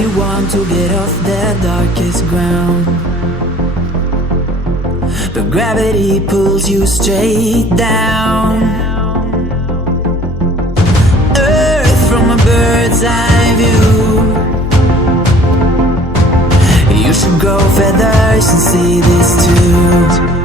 you want to get off the darkest ground, but gravity pulls you straight down. Earth from a bird's eye view. You should grow feathers and see this too.